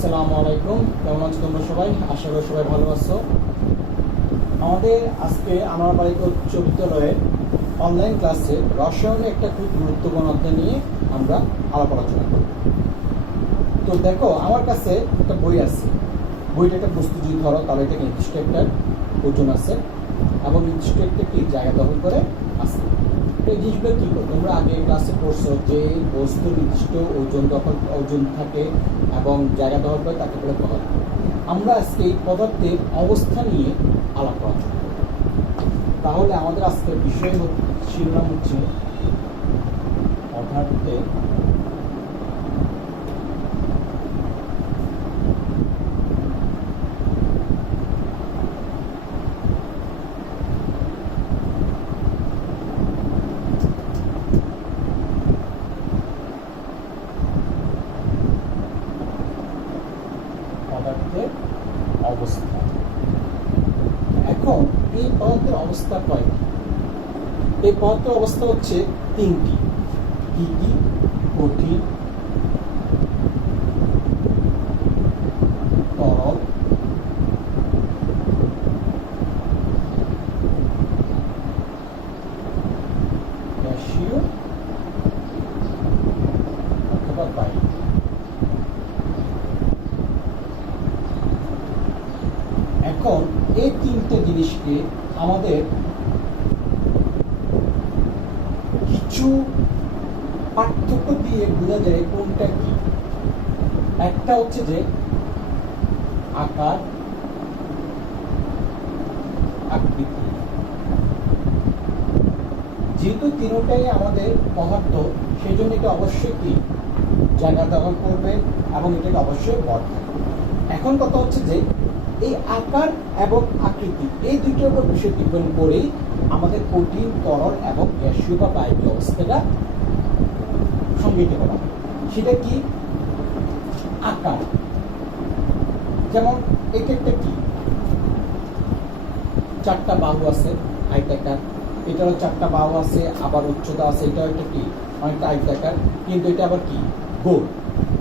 আসসালামু আলাইকুম, কেমন আছো তোমরা সবাই? আশা করি সবাই ভালো আছো। আমাদের আজকে আনোয়ারপাড়া উচ্চ বিদ্যালয়ের অনলাইন ক্লাসে রসায়নের একটা খুব গুরুত্বপূর্ণ অধ্যায় নিয়ে আমরা আলাপ আলোচনা করব। তো দেখো, আমার কাছে একটা বই আছে। বইটা একটা বস্তু যদি ধরো তাহলে এটা নির্দিষ্ট একটা ওজন আছে এবং নির্দিষ্ট একটা কি জায়গা দখল করে আছে। এই জিনিসগুলো কী করো, তোমরা আগে ক্লাসে পড়ছো যে বস্তু নির্দিষ্ট ওজন থাকে এবং জায়গা দখল করে তাকে বলে পদার্থ। আমরা আজকে এই পদার্থের অবস্থা নিয়ে আলাপ আলোচনা করব। তাহলে আমাদের আজকের বিষয় শিরোনাম হচ্ছে পদার্থের অবস্থা। এখন এই পদার্থের অবস্থা কয়টি? এই পদার্থের অবস্থা হচ্ছে তিনটি। কি কি? কঠিন, তরল, গ্যাসীয় অথবা বায়ু। এখন এই তিনটে জিনিসকে আমাদের কিছু পার্থক্য দিয়ে বোঝা যায় কোনটা কি। একটা হচ্ছে যে আকার, আকৃতি। যেহেতু তিনটাই আমাদের পদার্থ, সেই জন্য এটা অবশ্যই কি জায়গা দখল করবে এবং এটাকে অবশ্যই বড় থাকবে। এখন কথা হচ্ছে যে এই আকার এবং আকৃতি এই দুইটার উপর বিষয় ডিপেন্ড করেই আমাদের কঠিন, তরল এবং গ্যাসীয় বা বায়বীয় অবস্থাটা সংজ্ঞায়িত করা হয়। সেটা কি? আকার। যেমন এটা একটা কি, চারটা বাহু আছে, আয়তাকার। এটারও চারটা বাহু আছে, আবার উচ্চতা আছে। এটাও একটা কি, অনেকটা আয়তাকার, কিন্তু এটা আবার কি গোল।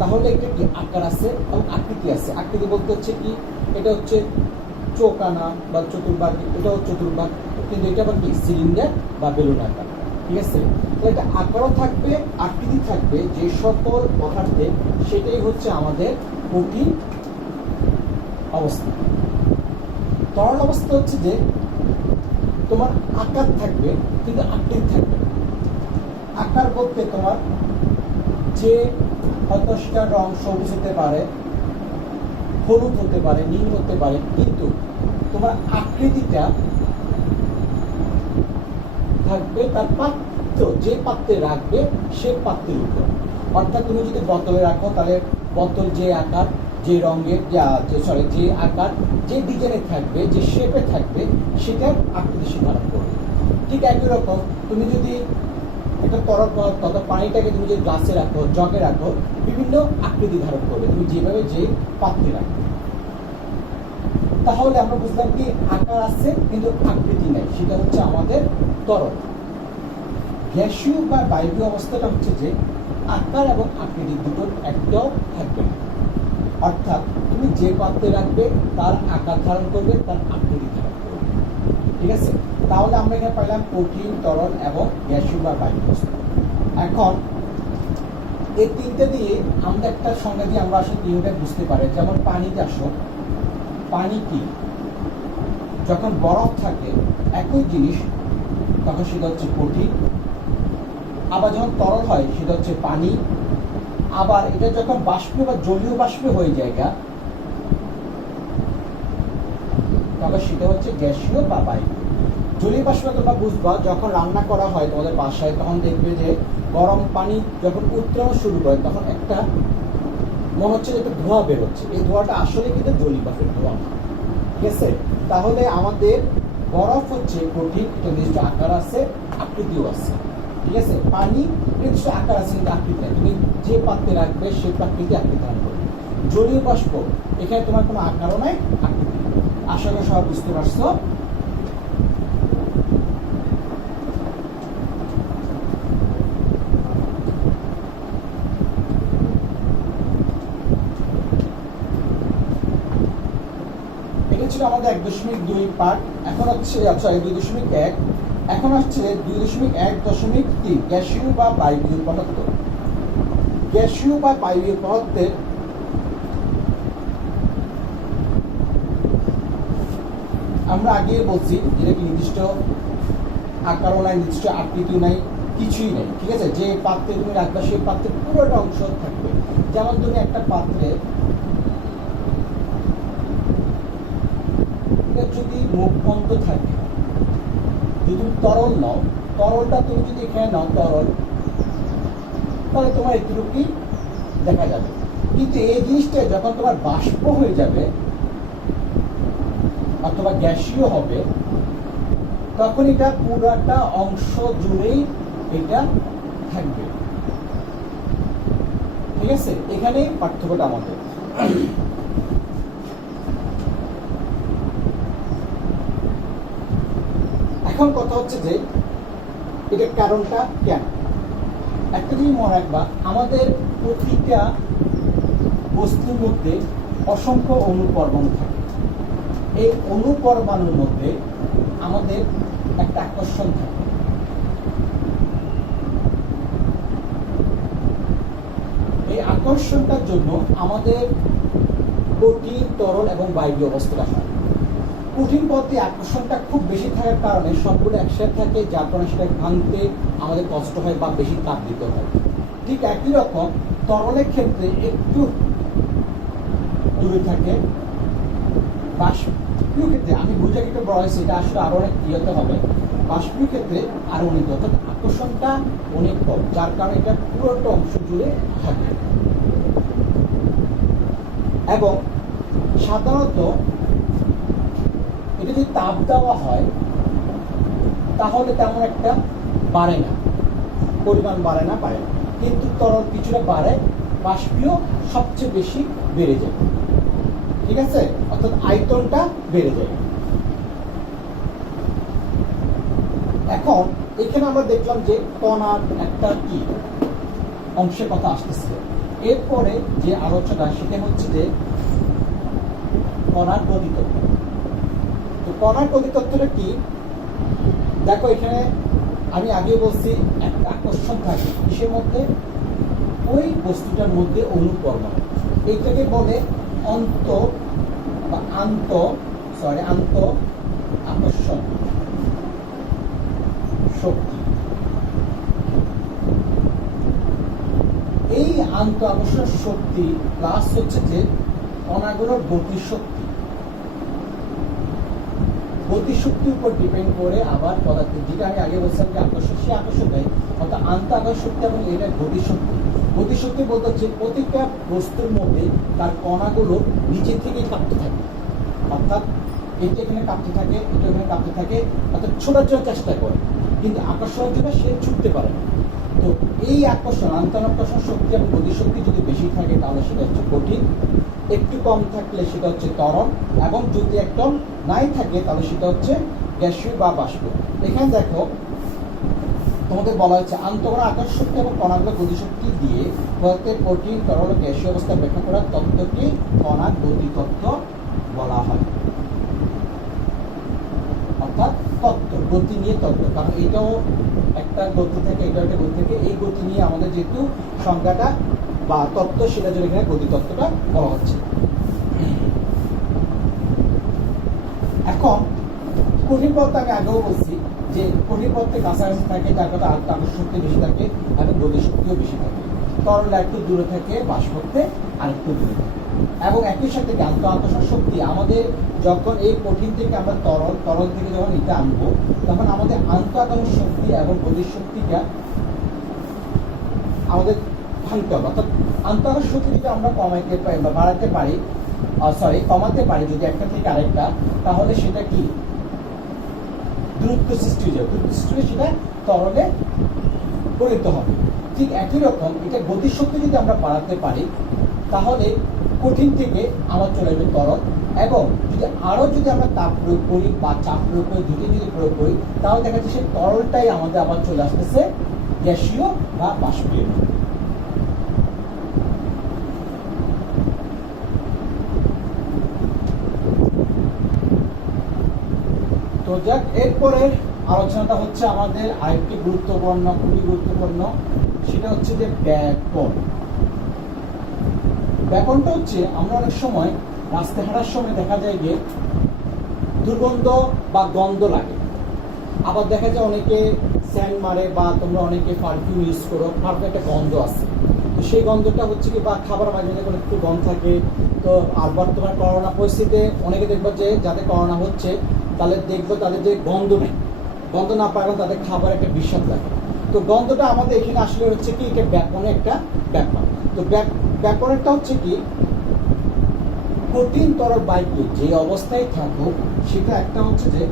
তাহলে এটা কি আকার আছে এবং আকৃতি আছে। আকৃতি বলতে হচ্ছে কি, এটা হচ্ছে চৌকানা বা চতুর্ভাগ, এটাও চতুর্ভাগ, কিন্তু এটা আবার কি সিলিন্ডার বা বেলুন আকার। ঠিক আছে, তাহলে এটা আকারও থাকবে, আকৃতি থাকবে। যে সকল পদার্থে সেটাই হচ্ছে আমাদের কঠিন অবস্থা। তরল অবস্থা হচ্ছে যে তোমার আকার থাকবে কিন্তু আকৃতি থাকবে। আকার বলতে তোমার যে হয়তো সেটার রং সবুজ হতে পারে, হলুদ হতে পারে, নীল হতে পারে, কিন্তু তোমার আকৃতিটা থাকবে তার পাত্র, যে পাত্রে রাখবে সে পাত্রের উপর। অর্থাৎ তুমি যদি বোতলে রাখো তাহলে বোতল যে আকার, যে রঙের, যে আকার, যে ডিজাইনে থাকবে, যে শেপে থাকবে, সেটার আকৃতি সে ধারণ করবে। ঠিক একই রকম তুমি যদি একটা তরল পদার্থ অর্থাৎ পানিটাকে তুমি যদি গ্লাসে রাখো, জগে রাখো, বিভিন্ন আকৃতি ধারণ করবে তুমি যেভাবে যে পাত্রে রাখবে। তাহলে আমরা বুঝলাম কি আকার আছে কিন্তু আকৃতি নাই, সেটা হচ্ছে আমাদের তরল। গ্যাসীয় বা বায়বীয় অবস্থাটা হচ্ছে যে আকার এবং আকৃতি দুটো একটাও থাকবে না। অর্থাৎ তুমি যে পাত্রে রাখবে তার আকার ধারণ করবে, তার আকৃতি ধারণ করবে। ঠিক আছে, তাহলে আমরা এখানে পাইলাম কঠিন, তরল এবং গ্যাসীয় বা বায়বীয় অবস্থা। এখন এই তিনটে দিয়ে আমরা একটা সংজ্ঞা দিয়ে আমরা আসলে তিনটা বুঝতে পারি। যেমন পানিতে আসো, পানি কি? যখন বরফ থাকে একই জিনিস তখন সেটা হচ্ছে কঠিন, আবার যখন তরল হয় সেটা হচ্ছে পানি, আবার এটা যখন বাষ্প বা জলীয় বাষ্প হয়ে যায় তখন সেটা হচ্ছে গ্যাসীয় বা বায়ু। জলীয় বাষ্প তোমরা বুঝবা যখন রান্না করা হয় তোমাদের বাসায়, তখন দেখবে যে গরম পানি যখন উত্তোলন শুরু করে তখন একটা মনে হচ্ছে যে একটা ধোঁয়া বেরোচ্ছে। এই ধোঁয়াটা আসলে কিন্তু জলীয় বাষ্পের ধোঁয়া। ঠিক আছে, তাহলে আমাদের বরফ হচ্ছে কঠিন, এটা নির্দিষ্ট আকার আছে, আকৃতিও আছে। ঠিক আছে, পানি নির্দিষ্ট আকার আছে কিন্তু আকৃতি নাই, তুমি যে পাত্রে রাখবে সে প্রাকৃতিক আকৃতি ধারণ করবে। জলীয় বাষ্প, এখানে তোমার কোনো আকারও নাই, আকৃতি। আশা করি সবাই বুঝতে পারছো। এটা ছিল আমাদের 1.2 পার্ট। এখন হচ্ছে 2.1, এখন আসছে 2.1.3 গ্যাসীয় বা বায়বীয় পদার্থ। গ্যাসীয় বা বায়বীয় পদার্থের আমরা আগে বলছি যেটা কি নির্দিষ্ট আকারও নাই, নির্দিষ্ট আকৃতিও নাই, কিছুই নেই, ঠিক আছে। যে পাত্রে তুমি রাখবে সেই পাত্রের পুরোটা অংশ থাকবে। যেমন তুমি একটা পাত্রে যদি মুখ বন্ধ থাকে, যদি তুমি তরল নাও, তরলটা তুমি যদি এখানে নাও তরল, তাহলে তোমার এতটুকুই দেখা যাবে। কিন্তু এই জিনিসটা যখন তোমার বাষ্প হয়ে যাবে অথবা গ্যাসীয় হবে, তখন এটা পুরাটা অংশ জুড়েই এটা থাকবে, ঠিক আছে। এখানে পার্থক্যটা আমাদের। এখন কথা হচ্ছে যে এটার কারণটা কেন। একটা জিনিস মনে রাখবা, আমাদের প্রতিটা বস্তুর মধ্যে অসংখ্য অণু-পরমাণু থাকে। এই অণু-পরমাণুর মধ্যে আমাদের একটা আকর্ষণ থাকে। এই আকর্ষণটার জন্য আমাদের কঠিন, তরল এবং বায়বীয় অবস্থাটা হয়। কঠিন পদার্থে আকর্ষণটা খুব বেশি থাকার কারণে সবগুলো একসাথে থাকে, যার কারণে সেটা ভাঙতে আমাদের কষ্ট হয় বা বেশি তাপ দিতে হয়। ঠিক একই রকম তরলের ক্ষেত্রে একটু দূরে থাকে, বাষ্পীয় ক্ষেত্রে আমি বুঝে একটু বড় হয়েছে, এটা আসলে আরো অনেক ইয়েতে হবে। বাষ্পীয় ক্ষেত্রে আরো অনেক, অর্থাৎ আকর্ষণটা অনেক কম, যার কারণে এটা পুরোটা অংশ জুড়ে থাকে। এবং সাধারণত এটা যদি তাপ দেওয়া হয় তাহলে তেমন একটা বাড়ে না, পরিমাণ বাড়ে না। কিন্তু তরল কিছুটা বাড়ে, বাষ্পীয় সবচেয়ে বেশি বেড়ে যায়, ঠিক আছে। অর্থাৎ আয়তনটা বেড়ে যায়। এখন এখানে আমরা দেখলাম যে কণার একটা কি অংশের কথা আসতেছে। এরপরে যে আলোচনা সেটা হচ্ছে যে কণার গতিতত্ত্ব। তো কণার গতিতত্ত্বটা কি? দেখো এখানে আমি আগে বলছি একটা আকর্ষণ থাকে কিসের মধ্যে, ওই বস্তুটার মধ্যে অণু-পরমাণু। এইটাকে বলে আন্ত আকর্ষণ শক্তি। এই আন্ত আকর্ষণ শক্তি প্লাস হচ্ছে যে কণাগুলোর গতিশক্তি। গতিশক্তির উপর ডিপেন্ড করে আবার পদার্থের, যেটা আমি আগে বলছিলাম যে আকর্ষণ, সে আকর্ষণটাই অর্থাৎ আন্ত আকর্ষণ শক্তি এবং এটা গতিশক্তি। গতিশক্তি বলতে হচ্ছে প্রতিটা বস্তুর মধ্যে তার কণাগুলো নিচে থেকেই কাঁপতে থাকে, অর্থাৎ এটা এখানে কাঁপতে থাকে, এটা এখানে কাঁপতে থাকে, অর্থাৎ ছোটার জন্য চেষ্টা করে, কিন্তু আকর্ষণের জন্য সে ছুটতে পারে না। তো এই আকর্ষণ, আন্তঃআকর্ষণ শক্তি এবং গতিশক্তি যদি বেশি থাকে তাহলে সেটা হচ্ছে কঠিন, একটু কম থাকলে সেটা হচ্ছে তরল, এবং যদি একদম নাই থাকে তাহলে সেটা হচ্ছে গ্যাসীয় বা বাষ্প। এখানে দেখো তোমাদের বলা হচ্ছে আন্তঃকণা আকর্ষণ শক্তি এবং কণাগুলো গতিশক্তি দিয়ে পদার্থের কঠিন, তরল ও গ্যাসীয় অবস্থা ব্যাখ্যা করার তত্ত্বটি কণার গতিতত্ত্ব বলা হয়। অর্থাৎ তত্ত্ব, গতি নিয়ে তত্ত্ব, কারণ এটাও একটা গতি থেকে, এটাও একটা গতি থেকে, এই গতি নিয়ে আমাদের যেহেতু সংজ্ঞাটা বা তত্ত্ব, সেটা জন্য এখানে গতিতত্ত্বটা বলা হচ্ছে। এখন কঠিন পদার্থ আমি আগেও বলছি যে কঠিন পদার্থে কাছাকাছি থাকে, যার কথা আকর্ষণ শক্তি বেশি থাকে এবং গতিশক্তিও বেশি থাকে। তরল একটু দূরে থাকে, বাষ্পতে আরেকটু দূরে থাকে। এবং একই সাথে আন্তঃআকর্ষণ শক্তি, আমাদের যখন এই কঠিন থেকে আমরা তরল থেকে যখন এটা আনবো, তখন আমাদের আন্তঃআকর্ষণ শক্তি এবং গতিশক্তিটা আমাদের ভাঙতে হবে। অর্থাৎ আন্তঃআকর্ষণ শক্তি যদি আমরা কমাইতে পারি বা বাড়াতে পারি, কমাতে পারি যদি একটা থেকে আরেকটা, তাহলে সেটা কি দূরত্ব সৃষ্টি হয়ে যাবে, দূরত্ব সৃষ্টি হয়ে সেটা তরলে পরিণত হবে। ঠিক একই রকম এটা গতিশক্তি যদি আমরা বাড়াতে পারি তাহলে কঠিন থেকে আমার চলে আসবে তরল, এবং যদি আমরা তাপ প্রয়োগ করি বা চাপ প্রয়োগ করি, দুটি যদি প্রয়োগ করি, তাহলে দেখা যাচ্ছে সেই তরলটাই আমাদের আবার চলে আসতেছে গ্যাসীয় বা বাষ্পীয়। যাক, এরপরে আলোচনাটা হচ্ছে আমাদের আরেকটি গুরুত্বপূর্ণ, খুবই গুরুত্বপূর্ণ, সেটা হচ্ছে যে ব্যাকরণ। ব্যাকরণটা হচ্ছে আমরা অনেক সময় রাস্তায় হাঁটার সময় দেখা যায় যে দুর্গন্ধ বা গন্ধ লাগে। আবার দেখা যায় অনেকে স্যান্ড মারে বা তোমরা অনেকে পারফিউম ইউজ করো, পারফিউম একটা গন্ধ আছে, তো সেই গন্ধটা হচ্ছে কি, বা খাবার মাঝে মাঝে কোনো একটু গন্ধ থাকে। তো আর বর্তমান করোনা পরিস্থিতিতে অনেকে দেখবো যে যাদের করোনা হচ্ছে তাহলে দেখবো তাদের যে গন্ধ নেই, গন্ধ না পাওয়ার কারণে তাদের খাবার একটা বিস্বাদ লাগে। তো গন্ধটা আমাদের এখানে আসলে হচ্ছে কি, এটা ব্যাকরণের একটা ব্যাপার। তো ব্যাকরণটা হচ্ছে কি, কঠিন তরল বায়ু যে অবস্থায় থাকুক সেটা একটা হচ্ছে যে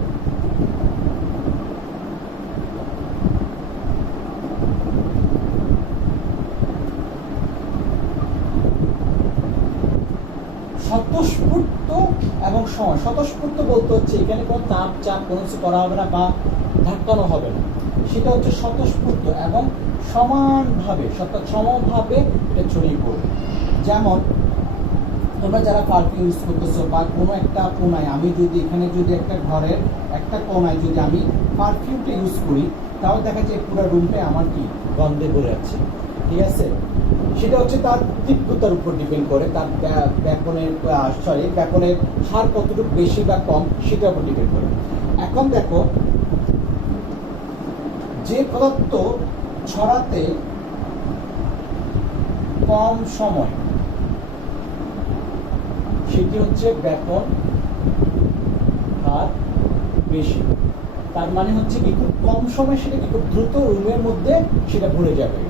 স্বতঃস্ফূর্ত এবং সময়। স্বতঃস্ফূর্ত বলতে হচ্ছে এখানে কোনো তাপ চাপ কোনো কিছু করা হবে না বা ধাক্কানো হবে না, সেটা হচ্ছে স্বতঃস্ফূর্ত এবং সমানভাবে সমভাবে এটা ছড়িয়ে পড়বে। যেমন তোমরা যারা পারফিউম ইউজ করতেছো বা কোনো একটা কোনায়, আমি যদি এখানে যদি একটা ঘরের একটা কোনায় যদি আমি পারফিউমটা ইউজ করি, তাও দেখা যায় পুরো রুমটাই আমার কি গন্ধে ভরে যাচ্ছে, ঠিক আছে। সেটা হচ্ছে তার তীব্রতার উপর ডিপেন্ড করে, তার ব্যাপনের হার কতটুকু বেশি বা কম সেটার উপর ডিপেন্ড করে। এখন দেখো, যে পদার্থ ছড়াতে কম সময় সেটি হচ্ছে ব্যাপন হার বেশি। তার মানে হচ্ছে কি, খুব কম সময় সেটা কি খুব দ্রুত রুমের মধ্যে সেটা ভরে যাবে।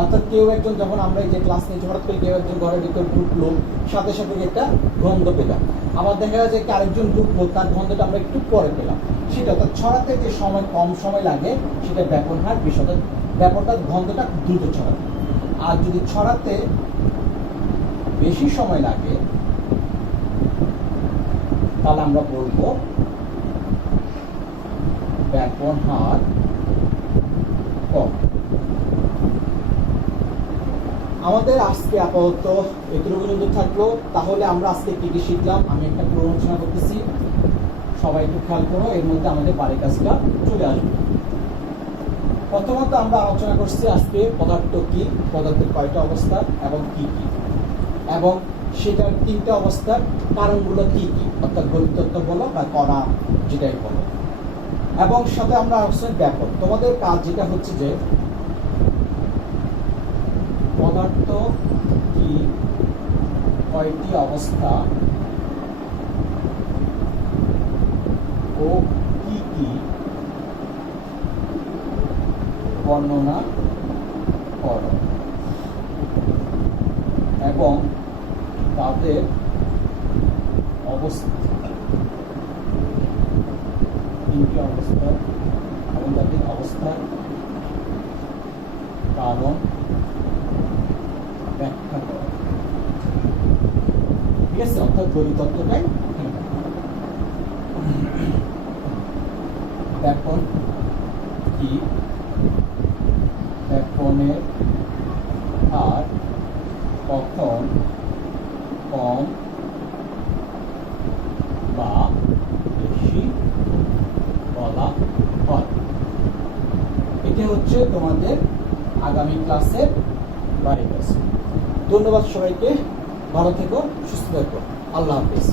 অর্থাৎ কেউ একজন, যখন আমরা এই যে ক্লাস নিয়েছি, হঠাৎ করে কেউ একজন ঘরের ভিতর ঢুকলো, সাথে সাথে একটা গন্ধ পেলাম। আবার দেখা যায় যে আরেকজন ঢুকলো, তার গন্ধটা আমরা একটু পরে পেলাম। সেটা অর্থাৎ ছড়াতে যে সময় কম সময় লাগে সেটা ব্যাপন হার বেশি, অর্থাৎ ব্যাপনটা গন্ধটা খুব দ্রুত ছড়াবে। আর যদি ছড়াতে বেশি সময় লাগে তাহলে আমরা বলবো ব্যাপন হার কম। আমাদের আজকে আপাতত এতটুকু পর্যন্ত থাকলো। তাহলে আমরা আজকে কি কি শিখলাম আমি একটা পুনরালোচনা করতেছি, সবাই একটু খেয়াল করো, এর মধ্যে আমাদের বাড়ির কাজটা চলে আসবে। প্রথমত আমরা আলোচনা করছি আজকে পদার্থ কি, পদার্থের কয়টা অবস্থা এবং কি কি, এবং সেটার তিনটা অবস্থার কারণগুলো কি কি, অর্থাৎ গতিতত্ত্ব বলো বা কণা যেটাই বলো। এবং সাথে আমরা আলোচনা ব্যাপক। তোমাদের কাজ যেটা হচ্ছে যে পদার্থ কি, কয়টি অবস্থা ও কি কি বর্ণনা করো এবং তাদের অবস্থা, তিনটি অবস্থা এবং তাদের অবস্থার কারণ ব্যাখ্যা করা, ঠিক আছে। অর্থাৎ গতিতত্ত্বটাই ব্যাপন কি, ব্যাপনের হার কখন কম বা বেশি বলা হয়। এটা হচ্ছে তোমাদের আগামী ক্লাসের বাড়ির কাজ। ধন্যবাদ সবাইকে, ভালো থেকো, সুস্থ থেকো, আল্লাহ হাফেজ।